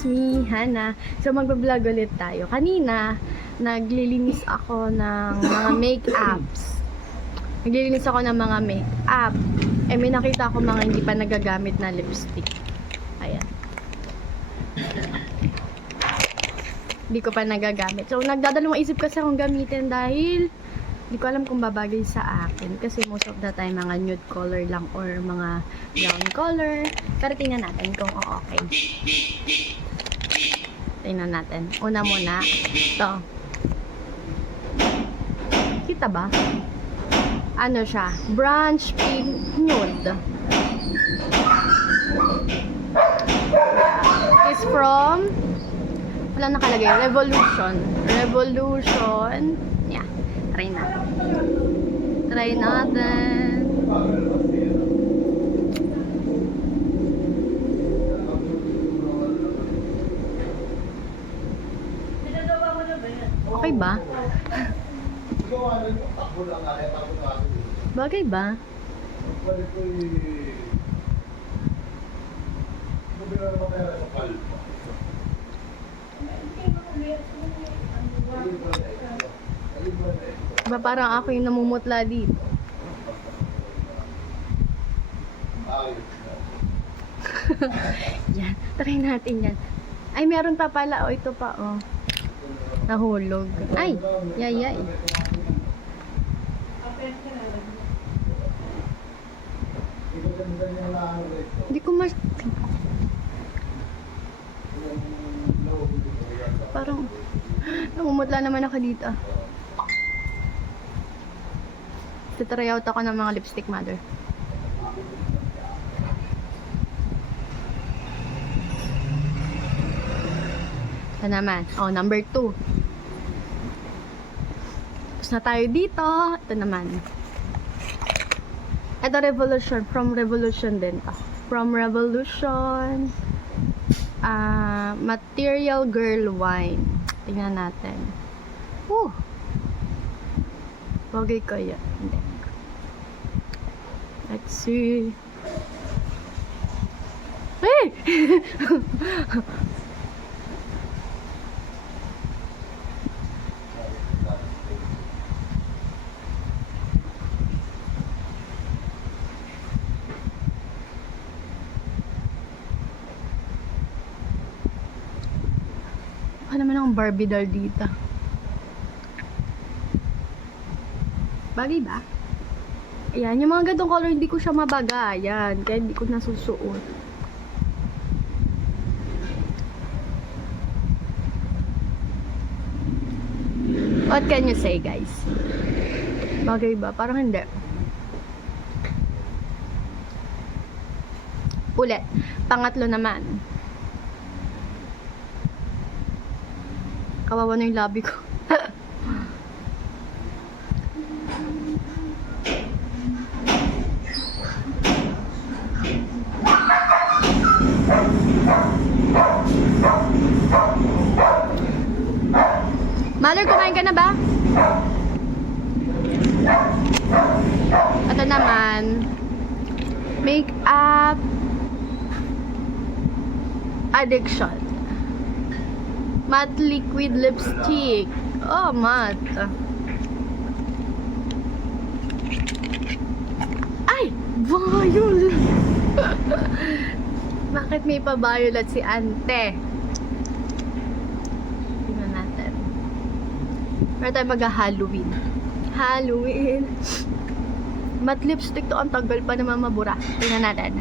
it's me, Hana. So, magbablog ulit tayo. Kanina, naglilinis ako ng mga make-ups. Naglilinis ako ng mga make-up. Eh, may nakita ako mga hindi pa nagagamit na lipstick. Ayan. Hindi ko pa nagagamit. So, nagdadalawang isip kasi akong gamitin dahil hindi ko alam kung babagay sa akin. Kasi most of the time, mga nude color lang or mga brown color. Pero tingnan natin kung okay. Tingnan natin. Una muna. Ito. Kita ba? Ano siya? Brunch pink nude. It's from wala nakalagay. Revolution. Yeah. Try natin. Okay ba? Bagay ba? Diba parang ako yung namumutla dito? Yan, try natin yan. Ay, meron pa pala. O, ito pa, oh. Nahulog. Ay, yay. Hindi ko mas... Parang... namumutla naman ako dito. Try out ako ng mga lipstick, mother. Ito naman. Oh, number 2. Tapos na tayo dito. Ito naman. Ito Revolution. From Revolution din to. From Revolution. Material Girl Wine. Tingnan natin. Bagay kaya. Hindi. Let's see. Hey! Ano naman ang Barbie doll dito? Bagay ba? Ayan, yung mga gantong color, hindi ko siya mabagayan. Kaya hindi ko nasusuot. What can you say, guys? Bagay ba? Parang hindi. Ulit. Pangatlo naman. Kawawa na yung labi ko. Mother, kumain ka na ba? Ito naman, make-up addiction. Matte liquid lipstick. Oh, matte. Ay! Violet! Bakit may pa-violet si ante? Tingnan natin. Meron tayo mag-Halloween. Halloween. Matte lipstick to. Ang tagal pa naman mabura. Tingnan natin.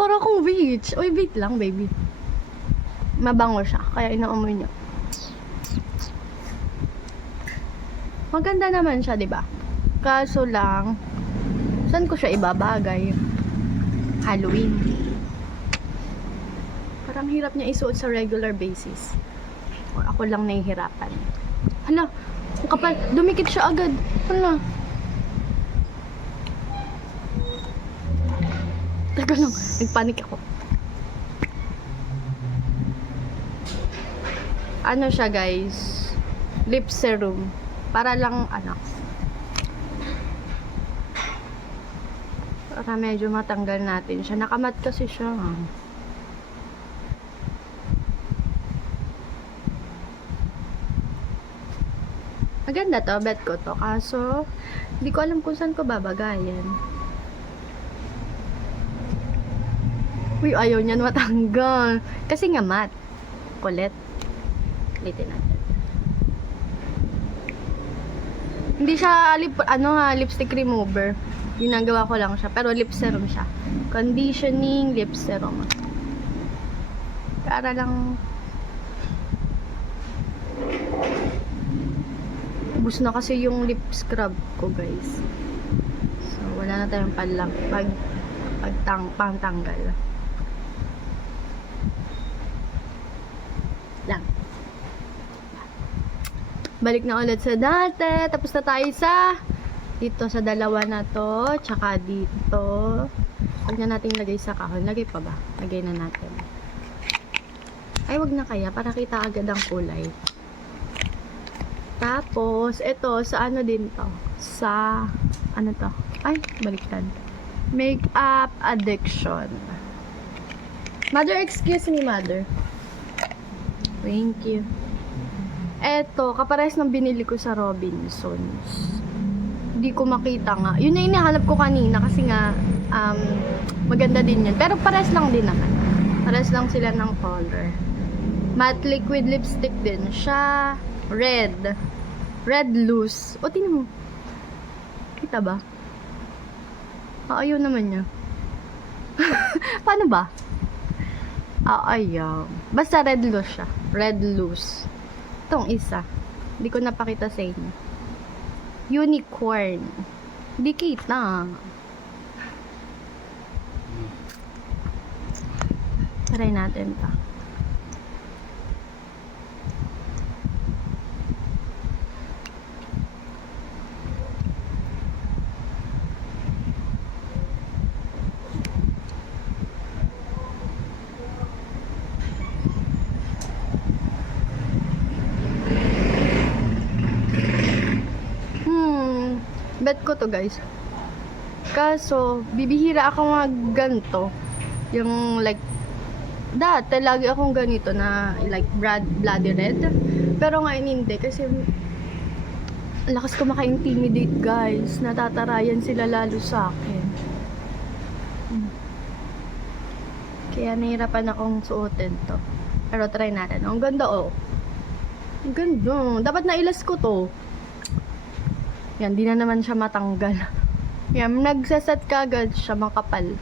Para akong witch. Uy, wait lang, baby. Mabango siya, kaya inaamoy niya. Maganda naman siya, 'di ba? Kaso lang, saan ko siya ibabagay? Halloween. Parang hirap niya isuot sa regular basis. Or ako lang nahihirapan. Hala, ang kapal. Dumikit siya agad. Hala. ko lang. Nagpanik ako. Ano siya guys? Lip serum. Para lang para medyo matanggal natin siya. Nakamat kasi siya. Maganda to, bet ko to. Kaso, hindi ko alam kung saan ko babagayan. Uy, ayaw niyan matanggal. Kasi nga mat. Kulit. Ulitin natin. Hindi siya lipstick remover. Ginagawa ko lang siya. Pero lip serum siya. Conditioning lip serum. Para lang ubus na kasi yung lip scrub ko guys. So wala na tayong pangtanggal lang. Balik na ulit sa dati. Tapos na tayo dito sa dalawa na to, tsaka dito. Huwag na natin lagay sa kahon. Lagay pa ba? Lagay na natin. Ay, wag na kaya para kita agad ang kulay. Tapos, ito, sa ano din to? Sa, ano to? Ay, baliktad. Makeup addiction. Mother, excuse me, mother. Thank you. Eto, kapares ng binili ko sa Robinsons. Hindi ko makita nga. Yun na hinahanap ko kanina kasi nga, maganda din yan. Pero pares lang din naman. Pares lang sila ng color. Matte liquid lipstick din siya. Red. Red loose. O, tingnan mo. Kita ba? Ayaw naman niya. Paano ba? Ayaw. Basta red loose siya. Red loose. Itong isa. Hindi ko napakita sa inyo. Unicorn. Hindi kita. Try natin ito. Bet ko to guys. Kaso, bibihira ako mag ganito. Yung like, dati lagi akong ganito na like bloody red. Pero ngayon hindi kasi lakas ko maka-intimidate guys. Natatarayan sila lalo sa akin. Kaya nahirapan akong suotin to. Pero try natin. Ang ganda oh. Ang ganda. Dapat nailas ko to. Yan, di na naman siya matanggal. Yan, nagsasat ka agad siya makapal.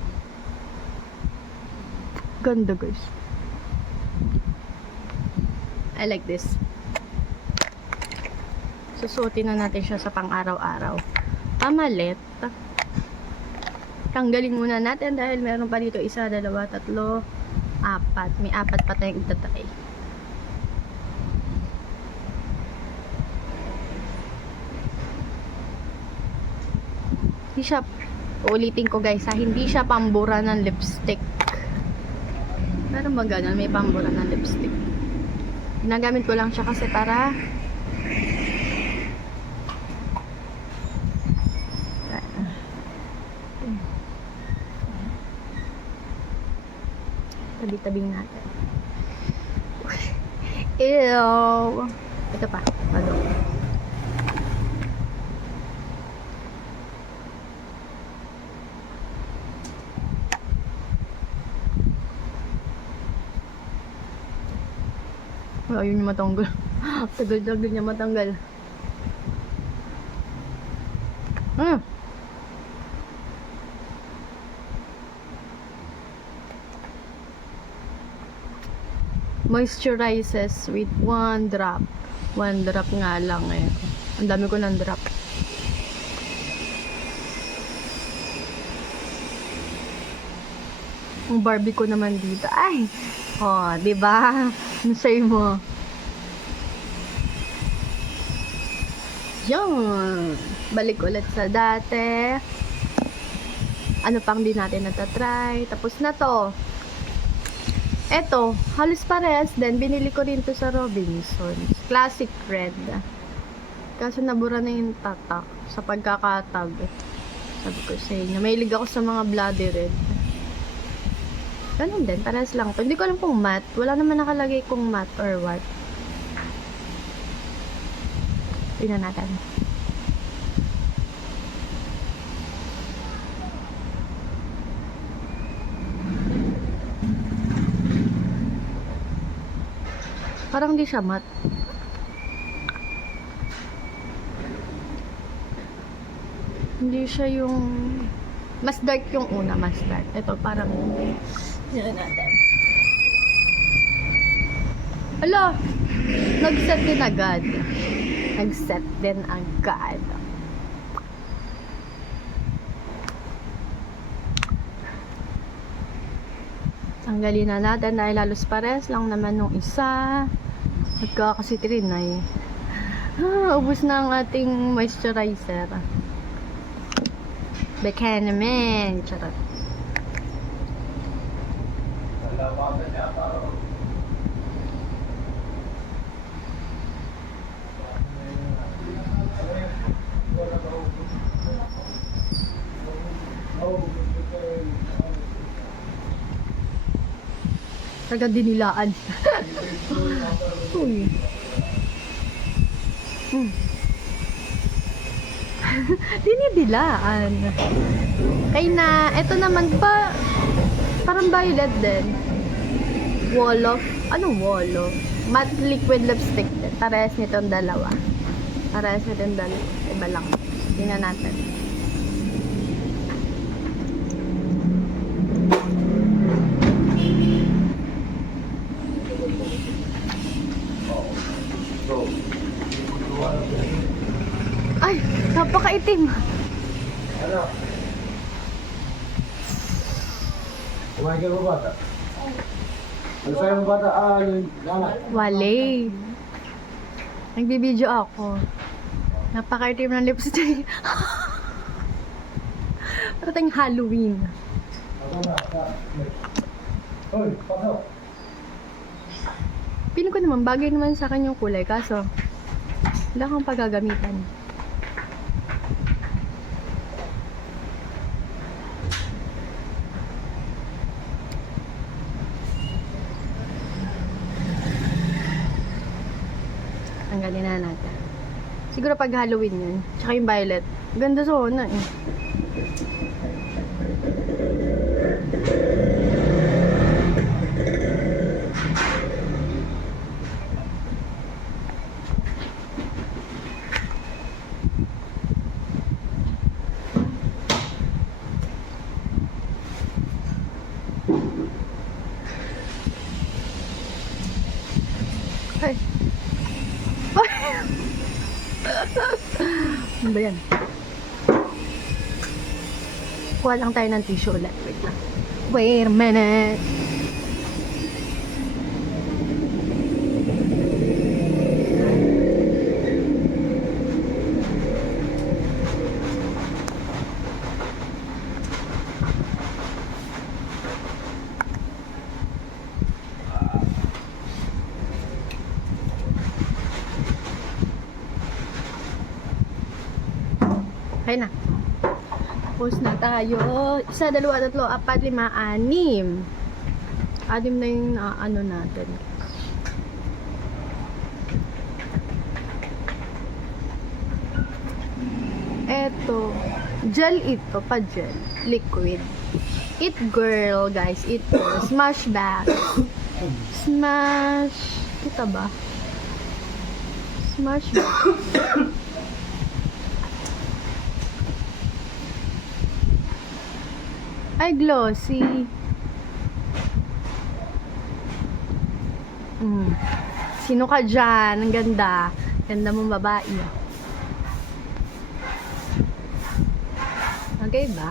Ganda guys. I like this. Susuotin na natin siya sa pang-araw-araw. Pamalit. Tanggalin muna natin dahil meron pa dito 1, 2, 3, 4. May 4 pa tayong itatry. Hindi siya, ulitin ko guys ha, hindi siya pambura ng lipstick. Meron ba ganun? May pambura ng lipstick. Ginagamit ko lang siya kasi para tabi-tabing natin. Ew! Ito pa. Ano? Ayaw niya matanggal. Tagal-tagal niya matanggal. Moisturizes with 1 drop. 1 drop nga lang eh. Ang dami ko ng drop. Ang Barbie ko naman dito. Ay! Oh, di ba? Ang say mo. Yan. Balik ulit sa dati. ano pang di natin natatry. Tapos na to. Eto, halos parehas din. Binili ko rin to sa Robinsons. Classic red. Kaso nabura na yung tatak sa pagkakatag. Sabi ko sa inyo, mahilig ako sa mga bloody red. Ganun din, parehas lang to. Hindi ko alam kung matte. Wala naman nakalagay kung matte or what. Tingnan natin. Parang di siya matte. Hindi siya yung mas dark yung una, mas dark. Ito parang tingnan natin. Ala, nag-set din agad. Nag-set din agad. Tanggalin na natin dahil halos pares lang naman nung isa. Nagkakasitin na eh. Ubus na ang ating moisturizer. Baka naman. Charot. Taga dinilaan. Uy. Dinidilaan. Kaya na, eto naman pa, parang violet din. Wolof. Anong wolof? Matte liquid lipstick din. Parehas nitong dalawa. Parehas nitong dalawa. Iba lang. Tingnan natin. Ay, napakaitim. Ano? Kumain ka ba bata? Ano sa'yo ang bata? Yung anak? Wale. Nagbibideo ako. Napakaitim ng lipstick. Parating Halloween. Hoy, pasok. Piling ko naman, bagay naman sa akin yung kulay. Kaso, wala kang paggagamitan. Tanggalin na natin. Siguro pag Halloween yun. Tsaka yung violet. Ganda sa una eh. Ay. Ano ba yan? Kuha lang tayo ng tissue ulit. Wait lang. Wait a minute. Okay na. Tapos na tayo. Isa, dalawa, tatlo, apat, lima, anim. Anim na yung ano natin. Eto. Gel ito. Pa-gel. Liquid. It girl, guys. It girl. Smash back. Smash. Kita ba? Smash back. Ay, glossy. Sino ka dyan? Ang ganda. Ganda mong babae. Okay ba?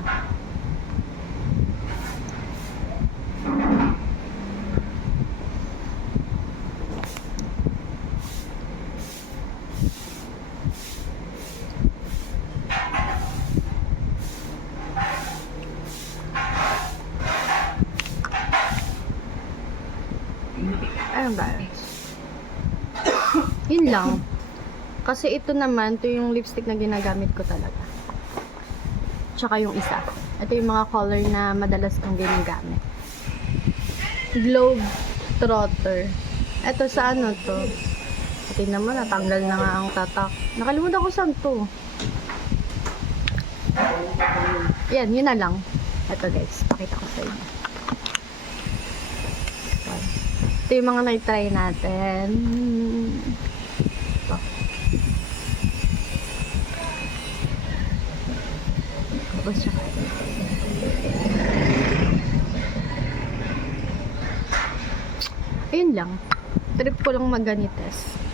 Ayun ba? Yun lang. Kasi ito naman, ito yung lipstick na ginagamit ko talaga. Tsaka yung isa. Ito yung mga color na madalas kong ginagamit. Globe Trotter. Ito sa ano to? Tingnan mo, natanggal na nga ang tatak. Nakalimutan ko saan to. Yan, yun na lang. Ito guys, pakita ko sa inyo. Ito yung mga na-try natin. Ito. Tapos siya. Ayun lang. Trip ko lang mag-ganites.